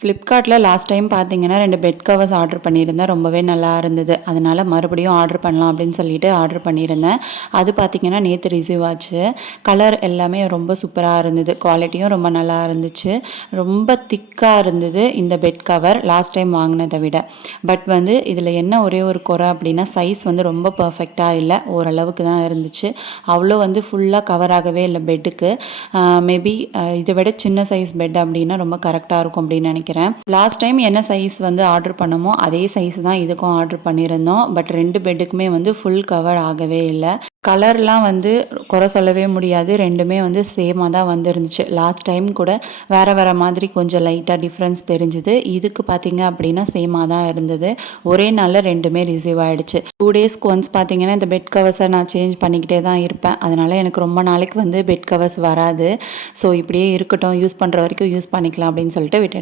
ஃப்ளிப்கார்ட்டில் last time பார்த்தீங்கன்னா 2 bed covers order பண்ணியிருந்தேன். ரொம்பவே நல்லா இருந்தது. அதனால் மறுபடியும் ஆர்டர் பண்ணலாம் அப்படின்னு சொல்லிட்டு ஆர்டர் பண்ணியிருந்தேன். அது பார்த்தீங்கன்னா நேற்று ரிசீவ் ஆச்சு. கலர் எல்லாமே ரொம்ப சூப்பராக இருந்தது. குவாலிட்டியும் ரொம்ப நல்லா இருந்துச்சு. ரொம்ப திக்காக இருந்தது இந்த பெட் கவர் லாஸ்ட் டைம் வாங்கினதை விட. பட் வந்து இதில் என்ன ஒரே ஒரு குறை அப்படின்னா சைஸ் வந்து ரொம்ப பர்ஃபெக்டாக இல்லை. ஓரளவுக்கு தான் இருந்துச்சு. அவ்வளோ வந்து ஃபுல்லாக கவர் ஆகவே இல்லை பெட்டுக்கு. மேபி இதை விட சின்ன சைஸ் பெட் அப்படின்னா ரொம்ப கரெக்டாக இருக்கும் அப்படின்னு நினைக்கிறேன். லாஸ்ட் டைம் என்ன சைஸ் வந்து ஆர்டர் பண்ணமோ அதே சைஸ் தான் இதுக்கும் ஆர்டர் பண்ணியிருந்தோம். பட் 2 பெட்டுக்குமே வந்து ஃபுல் கவர் ஆகவே இல்லை. கலர்லாம் வந்து குறை சொல்லவே முடியாது. 2மே வந்து சேமாக தான் வந்துருந்துச்சு. லாஸ்ட் டைம் கூட வேறு வேறு மாதிரி கொஞ்சம் லைட்டாக டிஃப்ரென்ஸ் தெரிஞ்சுது. இதுக்கு பார்த்தீங்க அப்படின்னா சேமாக தான் இருந்தது. ஒரே நாளில் 2மே ரிசீவ் ஆகிடுச்சு. 2 டேஸ்க்கு ஒன்ஸ் பார்த்தீங்கன்னா இந்த பெட் கவர்ஸை நான் சேஞ்ச் பண்ணிக்கிட்டே தான் இருப்பேன். அதனால் எனக்கு ரொம்ப நாளைக்கு வந்து பெட் கவர்ஸ் வராது. ஸோ இப்படியே இருக்கட்டும், யூஸ் பண்ணுற வரைக்கும் யூஸ் பண்ணிக்கலாம் அப்படின்னு சொல்லிட்டு விட்டுட்டேன்.